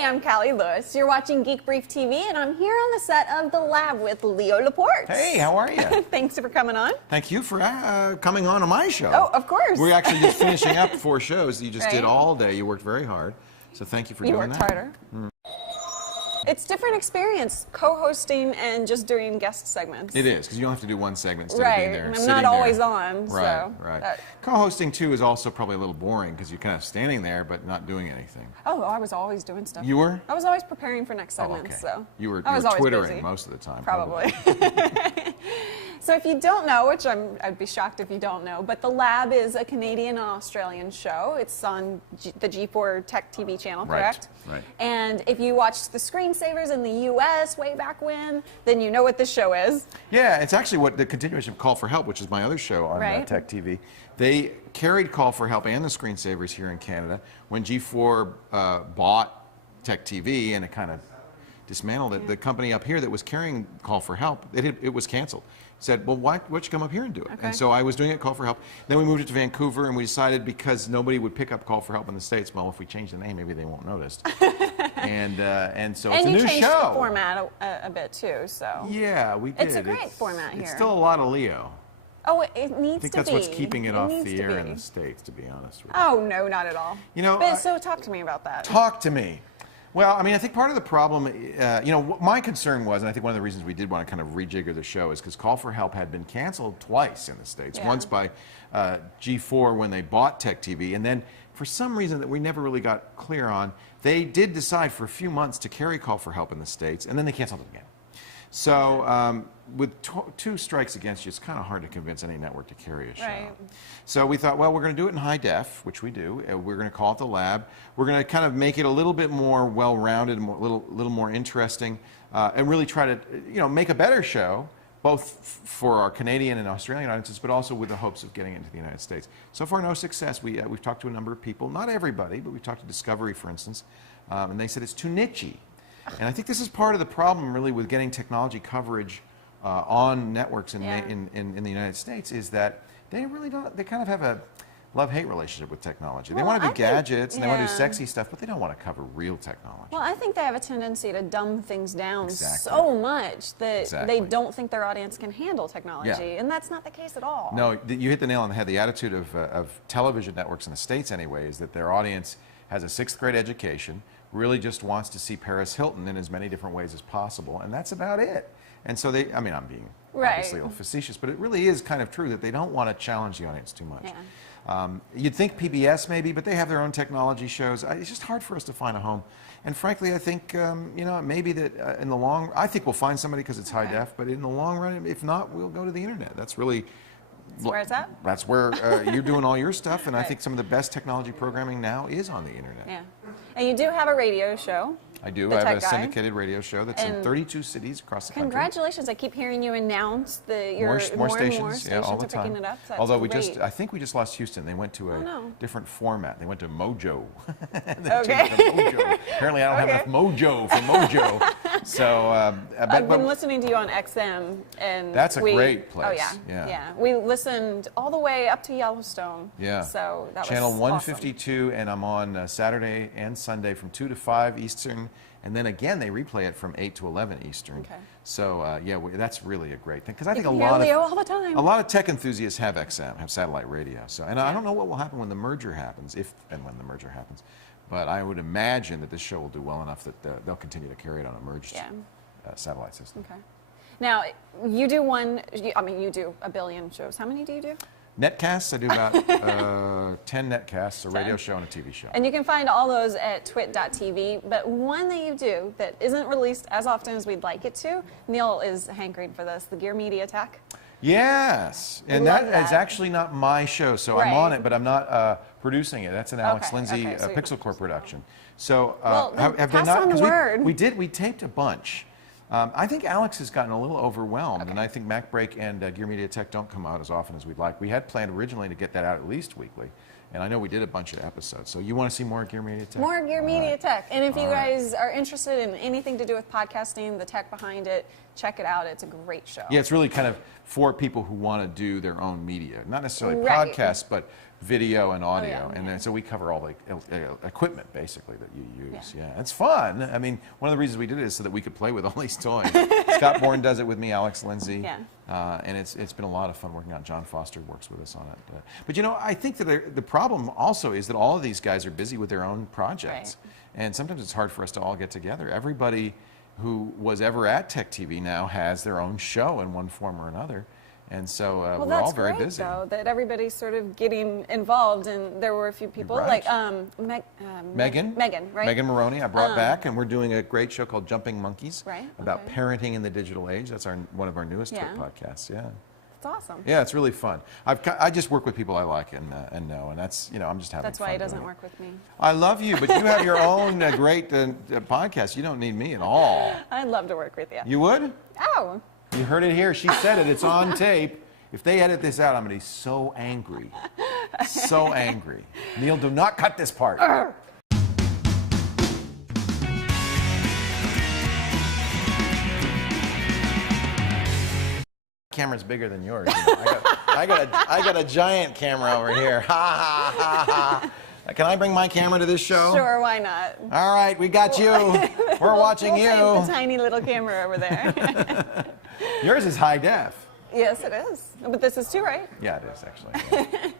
Hi, I'm Callie Lewis. You're watching Geek Brief TV, and I'm here on the set of The Lab with Leo Laporte. Hey, how are you? Thanks for coming on. Thank you for coming on my show. Oh, of course. We're actually just finishing up 4 shows that you just did all day. You worked very hard, so thank you for doing that. You worked harder. It's different experience co-hosting and just doing guest segments. It is, because you don't have to do one segment instead of being there. I'm not always on. Right, right. Co-hosting, too, is also probably a little boring because you're kind of standing there but not doing anything. Oh, I was always doing stuff. You were? I was always preparing for next segments. Oh, okay. So you were always twittering busy. most of the time. Probably. So if you don't know, which I'd be shocked if you don't know, but The Lab is a Canadian and Australian show. It's on the G4 Tech TV channel, correct? Right. And if you watched the screensavers in the U.S. way back when, then you know what this show is. Yeah, it's actually what the continuation of Call for Help, which is my other show on Tech TV. They carried Call for Help and the screensavers here in Canada. When G4 bought Tech TV and it kind of dismantled it, the company up here that was carrying Call for Help, it was canceled. Said, well, why don't you come up here and do it? Okay. And so I was doing it, Call for Help. Then we moved it to Vancouver, and we decided because nobody would pick up Call for Help in the States, well, if we change the name, maybe they won't notice. and so it's a new show. And you changed the format a bit too, so. Yeah, we did. It's a great format here. It's still a lot of Leo. Oh, it needs to be. I think that's what's keeping it off the air in the States, to be honest with you. Oh, no, not at all. You know, but so talk to me about that. Talk to me. Well, I mean, I think part of the problem, you know, my concern was, and I think one of the reasons we did want to kind of rejigger the show is because Call for Help had been canceled twice in the States. Yeah. Once by G4 when they bought Tech TV, and then for some reason that we never really got clear on, they did decide for a few months to carry Call for Help in the States, and then they canceled it again. So with 2 strikes against you, it's kind of hard to convince any network to carry a show. Right. So we thought, well, we're going to do it in high def, which we do. We're going to call it The Lab. We're going to kind of make it a little bit more well-rounded, a little more interesting, and really try to, you know, make a better show, both for our Canadian and Australian audiences, but also with the hopes of getting into the United States. So far, no success. We've talked to a number of people, not everybody, but we've talked to Discovery, for instance, and they said it's too niche-y. And I think this is part of the problem, really, with getting technology coverage on networks in the United States, is that they really don't. They kind of have a love-hate relationship with technology. They want to do gadgets and they want to do sexy stuff, but they don't want to cover real technology. Well, I think they have a tendency to dumb things down so much that they don't think their audience can handle technology, and that's not the case at all. No, you hit the nail on the head. The attitude of television networks in the States, anyway, is that their audience has a 6th grade education, really just wants to see Paris Hilton in as many different ways as possible, and that's about it. And so they, I mean, I'm being obviously a little facetious, but it really is kind of true that they don't want to challenge the audience too much. Yeah. You'd think PBS maybe, but they have their own technology shows. It's just hard for us to find a home. And frankly, I think, you know, maybe that in the long, I think we'll find somebody because it's high def, but in the long run, if not, we'll go to the internet. That's really where it's at? That's where you're doing all your stuff, and I think some of the best technology programming now is on the internet. Yeah. And you do have a radio show. I do. I have a syndicated radio show that's in 32 cities across the country. Congratulations. I keep hearing you announce more stations, more stations all the are time. picking it up. So although I think we just lost Houston. They went to a different format. They went to Mojo. Mojo. Apparently I don't have enough mojo for Mojo. So I've been listening to you on XM, and that's a great place. Oh yeah. We listened all the way up to Yellowstone. Yeah. So that Channel was 152, awesome. and I'm on Saturday and Sunday from 2 to 5 Eastern. And then again, they replay it from 8 to 11 Eastern. Okay. So yeah, that's really a great thing, because I think a lot of tech enthusiasts have XM, have satellite radio. So, and I don't know what will happen when the merger happens, if and when the merger happens, but I would imagine that this show will do well enough that they'll continue to carry it on a merged satellite system. Okay. Now you do you do a billion shows. How many do you do? Netcasts, I do about 10 netcasts, a radio show and a TV show. And you can find all those at twit.tv, but one that you do that isn't released as often as we'd like it to, Neil is hankering for this, the Gear Media Tech. Yes, and that is actually not my show, so I'm on it, but I'm not producing it. That's an Alex Lindsay Pixel Corp production. So have they not? On the word. We taped a bunch. I think Alex has gotten a little overwhelmed, and I think MacBreak and Gear Media Tech don't come out as often as we'd like. We had planned originally to get that out at least weekly, and I know we did a bunch of episodes. So you want to see more Gear Media Tech? More Gear Media Tech. And if you guys are interested in anything to do with podcasting, the tech behind it, check it out. It's a great show. Yeah, it's really kind of for people who want to do their own media. Not necessarily podcasts, but video and audio, yeah, and yeah. then, so we cover all the equipment basically that you use. Yeah, it's fun. I mean, one of the reasons we did it is so that we could play with all these toys. Scott Bourne does it with me, Alex Lindsay, and it's been a lot of fun working on. John Foster works with us on it. But you know, I think that the problem also is that all of these guys are busy with their own projects, and sometimes it's hard for us to all get together. Everybody who was ever at Tech TV now has their own show in one form or another. And so we're all very busy. Well, that's great, though, that everybody's sort of getting involved, and there were a few people, Right. like Megan, right? Megan Maroney, I brought back, and we're doing a great show called Jumping Monkeys about okay. parenting in the digital age. That's one of our newest podcasts. Yeah, It's awesome. yeah, it's really fun. I just work with people I like and know, and that's I'm just having That's fun. why he doesn't doing work with me. I love you, but you have your own great podcast. You don't need me at all. I'd love to work with you. You would? Oh. You heard it here. She said it. It's on tape. If they edit this out, I'm going to be so angry. So angry. Neil, do not cut this part. Camera's bigger than yours. You know. I got a giant camera over here. Ha ha ha ha. Can I bring my camera to this show? Sure, why not? All right, we got you. We're watching you. Take the tiny little camera over there. Yours is high def. Yes, it is. But this is too, right? Yeah, it is actually. Yeah.